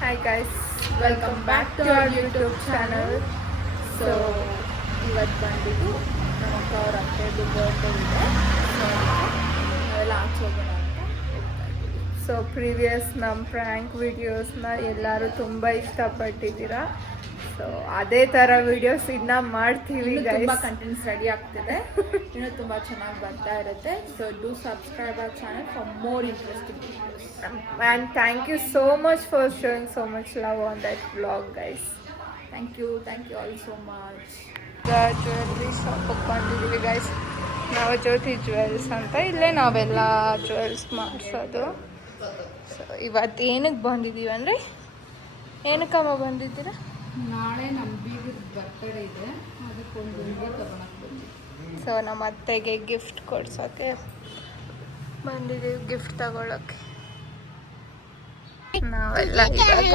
Hi guys, welcome back to our YouTube channel. So ಇವತ್ತು ಬಂದ್ಬಿಟ್ಟು ನಮ್ಮ ಅಕ್ಕ ಅವ್ರ ಅತ್ತೆದು ಬರ್ಡೇ ಇದೆ. ಸೊ ನಾವೆಲ್ಲ ಆಚೆ ಹೋಗೋಣ ಅಂತ ಹೋಗ್ತಾ ಇದ್ದೀವಿ. ಸೊ ಪ್ರೀವಿಯಸ್ ನಮ್ಮ ಪ್ರ್ಯಾಂಕ್ ವಿಡಿಯೋಸ್ನ ಎಲ್ಲರೂ ತುಂಬ ಇಷ್ಟಪಟ್ಟಿದ್ದೀರಾ. ಸೊ ಅದೇ ಥರ ವಿಡಿಯೋಸ್ ಇನ್ನೂ ಮಾಡ್ತೀವಿ ಗೈಸ್. ತುಂಬ ಕಂಟೆಂಟ್ಸ್ ರೆಡಿ ಆಗ್ತಿದೆ, ಇನ್ನೂ ತುಂಬ ಚೆನ್ನಾಗಿ ಬರ್ತಾ ಇರುತ್ತೆ. So do subscribe our channel for more interesting videos. And thank you so much for showing so much love on that vlog guys. Thank you all so much. Jewellery ಶಾಪಿಗೆ ಬಂದಿದ್ದೀವಿ guys. ನಾವು ಜ್ಯೋತಿ jewels ಅಂತ, ಇಲ್ಲೇ ನಾವೆಲ್ಲ jewels ಮಾಡಿಸೋದು. So ಇವತ್ತು ಏನಕ್ಕೆ ಬಂದಿದ್ದೀವಿ ಅಂದರೆ, ಏನಕ್ಕಮ್ಮ ಬಂದಿದ್ದೀರಾ? ನಾಳೆ ನಮ್ಮ ಬೀಗದ ಬರ್ತಡೇ ಇದೆ, ಅದಕ್ಕೊಂದು ಹುಡುಗಿ ತಗೊಳಕ್ಕೆ ಬಂದಿದ್ದೀವಿ. ಸೊ ನಮ್ಮ ಅತ್ತೆಗೆ ಗಿಫ್ಟ್ ಕೊಡ್ಸೋಕ್ಕೆ ಬಂದಿದ್ದೀವಿ, ಗಿಫ್ಟ್ ತಗೊಳಕ್ಕೆ. ನಾವೆಲ್ಲ ಇವಾಗ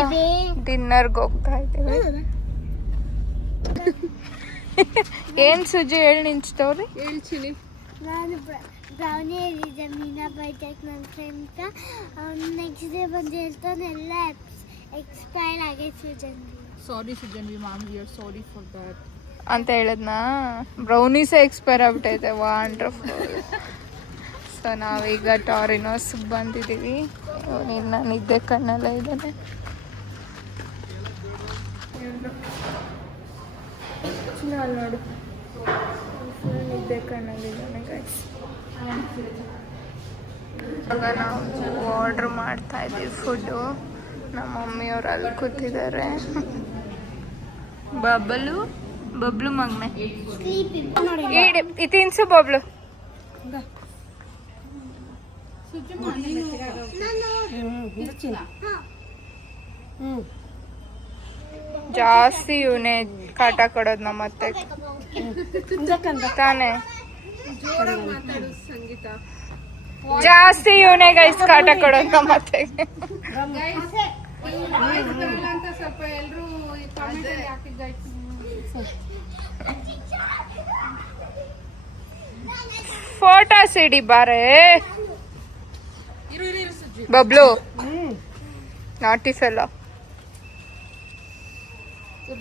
ಡಿನ್ನರ್ಗೆ ಹೋಗ್ತಾ ಇದ್ದೀವಿ. ಏನು ಸುಜಿ ಹೇಳಿ ನಿಂಚ್ತವ್ರಿ? ಹೇಳ್ತೀನಿ. ನಾನು ಬ್ರೌನಿ ಹೇಳಿದ್ದೆ ಮೀನಾ ಬೈಟೆಕ್ ನನ್ನ ಫ್ರೆಂಡ್ಕ. ನೆಕ್ಸ್ಟ್ ಡೇ ಬಂದು ಹೇಳ್ತಾನೆ ಎಲ್ಲ ಎಕ್ಸ್ಪೈರ್ ಆಗೈತೆ Sujanvi. Sorry Sujanvi ma'am, we are sorry for that ಅಂತ ಹೇಳಿದ್ನಾ. ಬ್ರೌನೀಸೇ ಎಕ್ಸ್ಪೈರ್ ಆಗ್ಬಿಟ್ಟೈತೆ. ವಂಡರ್ಫುಲ್. ಸೊ ನಾವೀಗ ಟಾರಿನೋಸ್ಗೆ ಬಂದಿದ್ದೀವಿ. ಇನ್ನು ನಿದ್ದೆ ಕಣ್ಣೆಲ್ಲ ಇದ್ದಾನೆ. ನೋಡು, ನಿದ್ದೆ ಕಣ್ಣಲ್ಲಿದ್ದಾನೆ ಗೈಸ್. ಇವಾಗ ನಾವು ಆರ್ಡ್ರ್ ಮಾಡ್ತಾ ಇದ್ದೀವಿ ಫುಡ್ಡು. ನಮ್ಮ ಮಮ್ಮಿಯವ್ರು ಅಲ್ಲಿ ಕೂತಿದ್ದಾರೆ. ಬಬ್ಲು ಮಗ್ನೆ ತಿನ್ಸು ಬಬ್ಲು. ಜಾಸ್ತಿ ಇವನೇ ಕಾಟ ಕೊಡೋದು ನಮ್ಮ ಅತ್ತೆ ತಾನೆ. ಜಾಸ್ತಿ ಇವನೇ ಗೈಸ್ ಕಾಟ ಕೊಡೋದು ನಮ್ಮ ಅತ್ತೆಗೆ. ಸ್ವಲ್ಪ ಎಲ್ಲರೂ ಫೋಟೋಸ್ ಇಡಿ ಬಾರೆ ಬಬ್ಲು. ನಾಟಿ ಫೆಲ್ಲೋ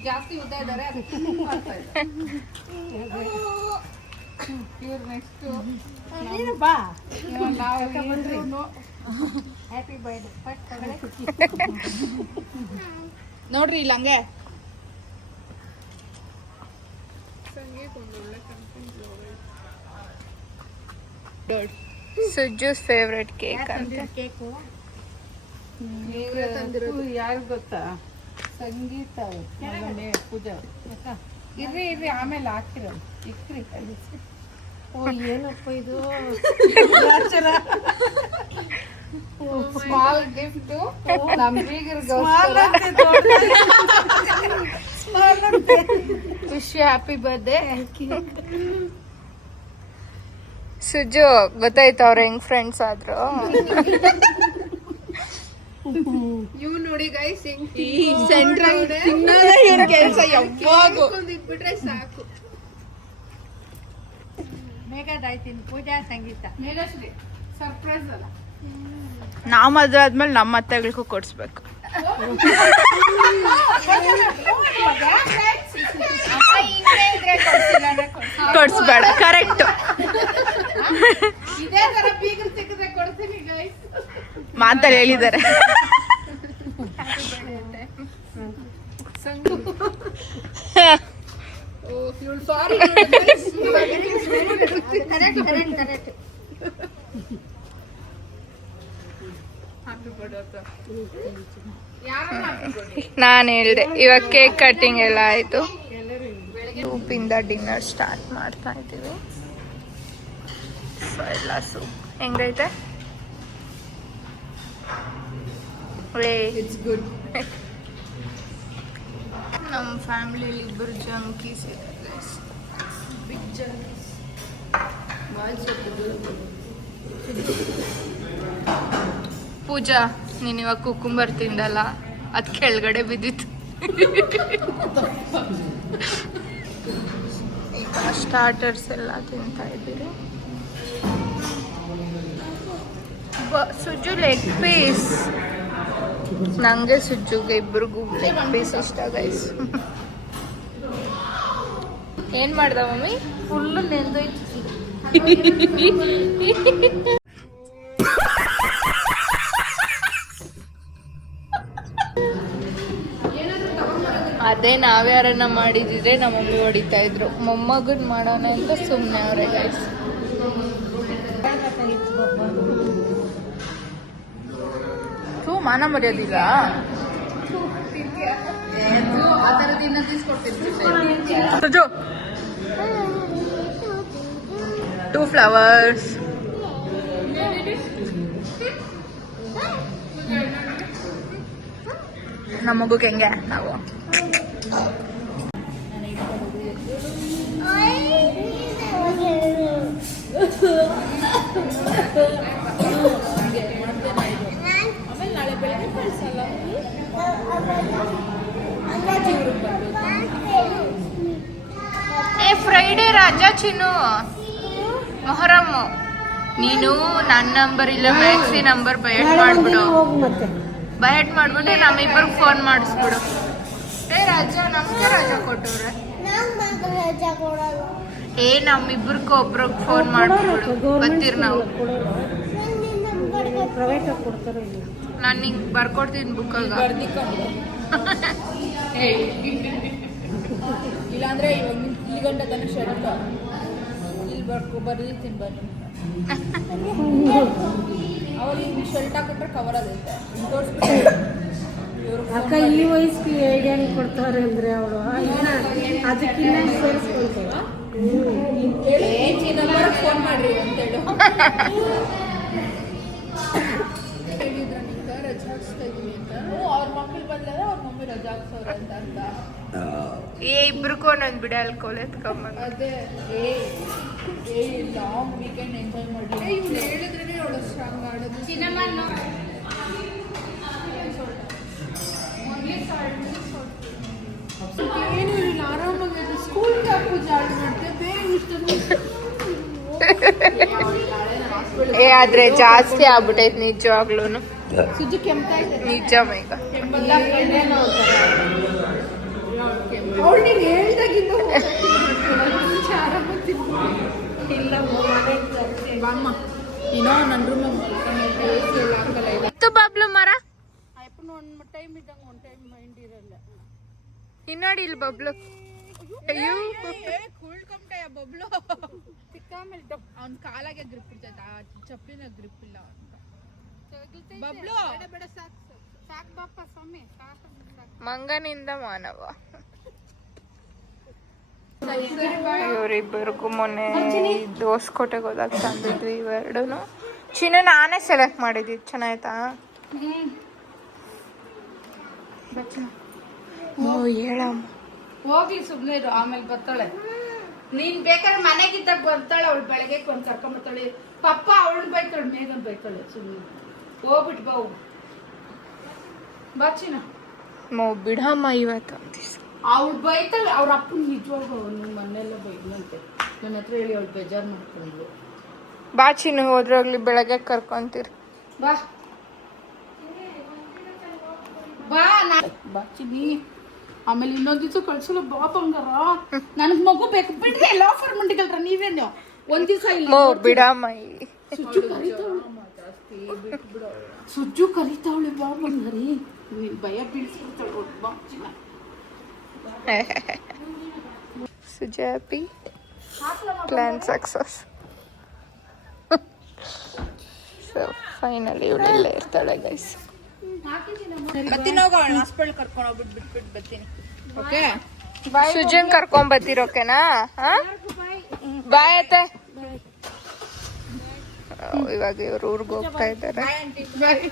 ಜಾಸ್ತಿ ಉದ್ದ ಇದ್ದಾರೆ. ಇವ್ರು ನೆಕ್ಸ್ಟ್ ಹ್ಯಾಪಿ ಬರ್ಡೇ ನೋಡ್ರಿ ಇಲ್ಲ ಹಂಗೆ. ಸುಜ್ಜುಸ್ ಫೇವ್ರೆಟ್ ಕೇಕ್ ಅಂತ. ಯಾರು ಗೊತ್ತಾ? ಸಂಗೀತ ಪೂಜಾ. ಇರ್ರಿ ಆಮೇಲೆ ಹಾಕಿರೋ ಇಕ್ರಿ. ಓ ಏನಪ್ಪ ಇದು ಸ್ಮಾಲ್ ಗಿಫ್ಟ್ ನಮ್ಮ ಬೀಗರ್ಗೋಸ್ಕರ. Wish you happy birthday. Sujju ಗೊತ್ತಾಯ್ತು ಅವ್ರ ಹೆಂಗ್ ಫ್ರೆಂಡ್ಸ್ ಆದ್ರು. ಇವ್ ನೋಡಿ ಗೈಸ್, ಈ ಸೆಂಟ್ರಲ್ ಕೆಲಸ ಯಾವಾಗೂ ಇಟ್ಬಿಟ್ರೆ ಸಾಕು. ಮೇಘದಾಯ್ತೀನಿ ಪೂಜಾ ಸಂಗೀತ ಮೇಘಶ್ರೀ ಸರ್ಪ್ರೈಸ್ ಅಲ್ಲ. ನಾವು ಮದುವೆ ಆದ್ಮೇಲೆ ನಮ್ಮ ಅತ್ತೆಗಳಿಗೂ ಕೊಡ್ಸ್ಬೇಕು. ಕೊಡ್ಸ್ಬೇಡ, ಕರೆಕ್ಟ್. ಇದೇ ತರ ಬೀಗರು ಸಿಕ್ಕಿದ್ರೆ ಕೊಡ್ತೀನಿ ಗೈಸ್. ಮಾತಲ್ಲಿ ಹೇಳಿದ್ದಾರೆ. ಸಾರಿ. ನಾನು ಹೇಳ್ದೆ ಇವಾಗ ಕೇಕ್ ಕಟ್ಟಿಂಗ್ ಎಲ್ಲ ಆಯ್ತು. ಸೂಪಿಂದ ಡಿನ್ನರ್ ಸ್ಟಾರ್ಟ್ ಮಾಡ್ತಾ ಇದ್ದೀವಿ. ಸೊ ಎಲ್ಲ ಸೂಪ್ ಹೆಂಗೈತೆ? It's good. ನಮ್ಮ ಫ್ಯಾಮಿಲಿಯಲ್ಲಿ ಇಬ್ಬರು ಜಂಕೀಸ್ ಇದ್ದಾರೆ. ಬಿಗ್ ಜಂಕೀಸ್. ಪೂಜಾ, ನೀನು ಇವಾಗ ಕುಕ್ಕುಂಬರ್ ತಿಂದಲ್ಲ, ಅದು ಕೆಳಗಡೆ ಬಿದ್ದಿತ್ತು. ಈಗ ಸ್ಟಾರ್ಟರ್ಸ್ ಎಲ್ಲ ತಿಂತಾ ಇದ್ದೀರಿ. ಸುಜ್ಜು ಲೆಗ್ ಪೀಸ್ ನಂಗೆ ಸುಜ್ಜುಗೆ ಇಬ್ರಿಗೂ ಲೆಗ್ ಪೀಸ್ ಇಷ್ಟ ಗೈಸ್. ಏನ್ ಮಾಡ್ದ ಮಮ್ಮಿ? ಫುಲ್ಲು ನೆಂದೋಯ್ತು. ಅದೇ ನಾವ್ಯಾರನ್ನ ಮಾಡಿದಿದ್ರೆ ನಮ್ಮ ಮಮ್ಮಿ ಹೊಡಿತಾ ಇದ್ರು. ಮೊಮ್ಮಗನ್ ಮಾಡೋಣ ಅಂತ ಸುಮ್ಮನೆ ಅವ್ರೆ ಗೈಸ್. ಮಾನ ಮರ್ಯಾದಿಲ್ಲ. ಆ ಥರದ್ದು ಇನ್ನೂ తీసుకొಡ್ತೀನಿ. 2 flowers. ನಮಗೂ ಹೆಂಗೆ ನಾವು ಫ್ರೈಡೇ ರಾಜಾ ಚಿನ್ನು ಮೊಹರಂ. ನೀನು ನನ್ನ ನಂಬರ್ ಇಲ್ಲ ಮ್ಯಾಕ್ಸಿ ನಂಬರ್ ಬಯಟ್ ಮಾಡ್ಬಿಡು. ಬಯಟ್ ಮಾಡ್ಬಿಟ್ಟು ನಮ್ಮಿಬ್ಬರಿಗೆ ಫೋನ್ ಮಾಡಿಸ್ಬಿಡು. ರಾಜಾ ನಮ್ಗೆ ರಾಜಾ ಕೊಟ್ಟವ್ರೆ. ನಮ್ಮಿಬ್ಬರಿಗೆ ಒಬ್ರಿಗೆ ಫೋನ್ ಮಾಡ್ಬಿಡು. ಬರ್ತೀರಿ ನಾವು. ನಾನು ನಿಂಗೆ ಬರ್ಕೊಡ್ತೀನಿ ಬುಕ್ಕಾಗ. ಇಲ್ಲಾಂದ್ರೆ ಇವಾಗ ಇಲ್ಲಿ ಗಂಟೆ ತನಕ ಶರ್ಟ್ ಇಲ್ಲಿ ಬರ್ದಿರ್ತೀನಿ ಬನ್ನಿ. ಅವ್ರಿಗೆ ಶರ್ಟ್ ಹಾಕೊಂಡ್ರೆ ಕವರ್ ಅದೈತೆ ಅಕ್ಕ ಈ ವಯಸ್ಸಿಗೆ ಐಡಿಯಾನ ಕೊಡ್ತಾರೆ ಅಂದ್ರೆ ಅವಳು ಅದಕ್ಕಿಂತ ಸೇರಿಸ್ಕೊಳ್ತಾವ. ಫೋನ್ ಮಾಡ್ರಿ ಅಂತೇಳು ಹೇಳಿದ್ರ ನಿಂಗೆ ರಜಾ ಹಾಕ್ಸ್ತಾ ಇದೀನಿ ಅಂತ. ಅವ್ರ ಮಕ್ಳು ಬಂದಾಗ ಅವ್ರ ಮಮ್ಮಿ ರಜಾ ಹಾಕ್ಸವ್ರೆ ಅಂತ. ಇಬ್ರಿಗೂ ಒಂದೊಂದು ಬಿಡ ಅಲ್ಕೋಲ್ ಎತ್ಕೊಂಬಂದು. ಅದೇ ಲಾಂಗ್ ವೀಕೆಂಡ್ ಎಂಜಾಯ್ ಮಾಡಿ. ಇವ್ರು ಹೇಳಿದ್ರೆ ಅವಳು ಸ್ಟ್ರಾಂಗ್ ಆಡೋದು. ಏನು ಇಲ್ಲ, ಆರಾಮಾಗಿ ಸ್ಕೂಲ್ಗೆ ಹಾಕಿ ಜಾಡ್ ಮಾಡ್ತೇವೆ. ಬೇರೆ ಆದ್ರೆ ಜಾಸ್ತಿ ಆಗ್ಬಿಟ್ಟೈತೆ ನಿಜವಾಗ್ಲೂ. ಸುಜ್ಜಿ ಕೆಮ್ತಾ ಇದೆ ನಿಜ ಮೇಘ. ಅವಳು ನೀನು ಹೇಳ್ದಾಗಿದ್ದು ಬಾಮ್ಮ ಏನೋ ನನ್ನ ರೂಮ್ ಹಾಕಲ್ಲ ಇಲ್ಲ. ಬಾಬ್ಲು ಮರ ಒಂದು ಟೈಮ್ ಇದ್ದಂಗೆ ಒಂದು ಟೈಮ್ ಮೈಂಡ್ ಇರಲ್ಲ. ಇನ್ನೋಡಿ ಇಲ್ಲಿ ಬಬ್ಲು. ಅಯ್ಯೋ ಕುಳ್ಕೊಂಬಿಟ್ಟೆ ಬಬ್ಲು. ಸಿಕ್ಕಾಮೇಲೆ ಅವ್ನ ಕಾಲಾಗೆ ಗ್ರಿಪ್ ಇರ್ತೈತೆ, ಆ ಚಪ್ಲಿನ ಗ್ರಿಪ್ ಇಲ್ಲ ಅಂತ. ಬಬ್ಲು ಬೇಡ ಸಾಕು ಸಾಕು ಬಾಪ ಸ್ವಾಮಿ ಸಾಕು. ಮಂಗನಿಂದ ಮಾನವ. ಇವರಿಬ್ಬರಿಗೂ ಮೊನ್ನೆ ದೋಸ್ಕೋಟೆಗೆ ಹೋದಾಗ ತಂದಿದ್ವಿ ಇವೆರಡೂ. ಚಿನ್ನ ನಾನೇ ಸೆಲೆಕ್ಟ್ ಮಾಡಿದ್ದಿದ್ದು. ಚೆನ್ನಾಯ್ತಾ? ಹೇಳಮ್ಮ ಹೋಗ್ಲಿ ಸುಮ್ಮನೆ ಇರು, ಆಮೇಲೆ ಬರ್ತಾಳೆ. ನೀನ್ ಬೇಕಾದ್ರೆ ಮನೆಗಿದ್ದಾಗ ಬರ್ತಾಳೆ ಅವಳು. ಬೆಳಗ್ಗೆ ಒಂದ್ ಕರ್ಕೊಂಡ್ಬರ್ತಾಳೆ. ಪಪ್ಪ ಅವಳನ್ನ ಬೈತಾಳೆ, ಮೇಘನ್ ಬೈತಾಳೆ. ಸುಮ್ಮನೆ ಹೋಗ್ಬಿಟ್ಟು ಬಾ ಚಿನ್ನ. ಬಿಡಮ್ಮ ಇವತ್ತು ಅವ್ಳು ಬೈತಾಳೆ. ಅವ್ರ ಅಪ್ಪನ ನಿಜವಾಗೂ ನಿಮ್ಮ ಮನೆಯೆಲ್ಲ ಬೈದಂತೆ. ನನ್ನ ಹತ್ರ ಹೇಳಿ ಅವಳು ಬೇಜಾರು ಮಾಡ್ಕೊಂಡು. ಬಾ ಚಿನ್ನು, ಹೋದ್ರೋಗ್ಲಿ ಬೆಳಗ್ಗೆ ಕರ್ಕೊಂತೀರಿ. ಬಾ ಬಾ ಬಾ ಚಿನ್ನಿ. ಆಮೇಲೆ ಇನ್ನೊಂದ್ ದಿವ್ಸ ಕಳ್ಸಲ್ಲ ಬಾ ಬಂಗಾರ. ನನಗ್ ಮಗು ಬೇಕು ಬಿಡ್ರಿ. ಎಲ್ಲ ಆಫರ್ ಮಂಡಿಗಲ್ರ ನೀವೇನು ಒಂದ್ ದಿವ್ಸ ಇಲ್ಲ. ಬಿಡಮ್ಮ. ಸುಜ್ಜು ಕರಿತಾವಳೆ ಬಾ ಬಂಗಾರಿ. ನೀನ್ ಭಯ ಬೀಳ್ಸ್ಬಿಡ್ತಾಳೆ ಬಾ ಚಿನ್ನ. Suja happy, plan success. So finally ಇವಳು ಇಲ್ಲೇ ಇರ್ತಾಳೆ ಗೈಸ್. ಬರ್ತೀನಿ ಹೋಗೋಣ, ಹಾಸ್ಪಿಟಲ್ ಕರ್ಕೊಂಡು ಹೋಗ್ಬಿಟ್ಟು ಬಿಟ್ಬಿಟ್ಟು ಬರ್ತೀನಿ. ಓಕೆ ಸುಜನ್ ಕರ್ಕೊಂಡ್ ಬರ್ತೀರ? ಓಕೆನಾ? ಬಾಯ್ ಅತ್ತೆ. ಇವಾಗ ಇವ್ರು ಊರ್ಗೆ ಹೋಗ್ತಾ ಇದ್ದಾರೆ. ಬಾಯ್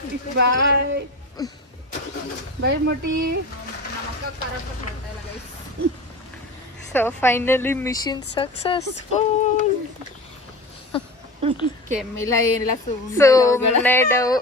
ಬಾಯ್ ಮೊಟಿ. So finally mission successful. ಕೆಮ್ಮಿಲ್ಲ ಏನಿಲ್ಲ, ಸುಮ್ಮನೆ ಡವ್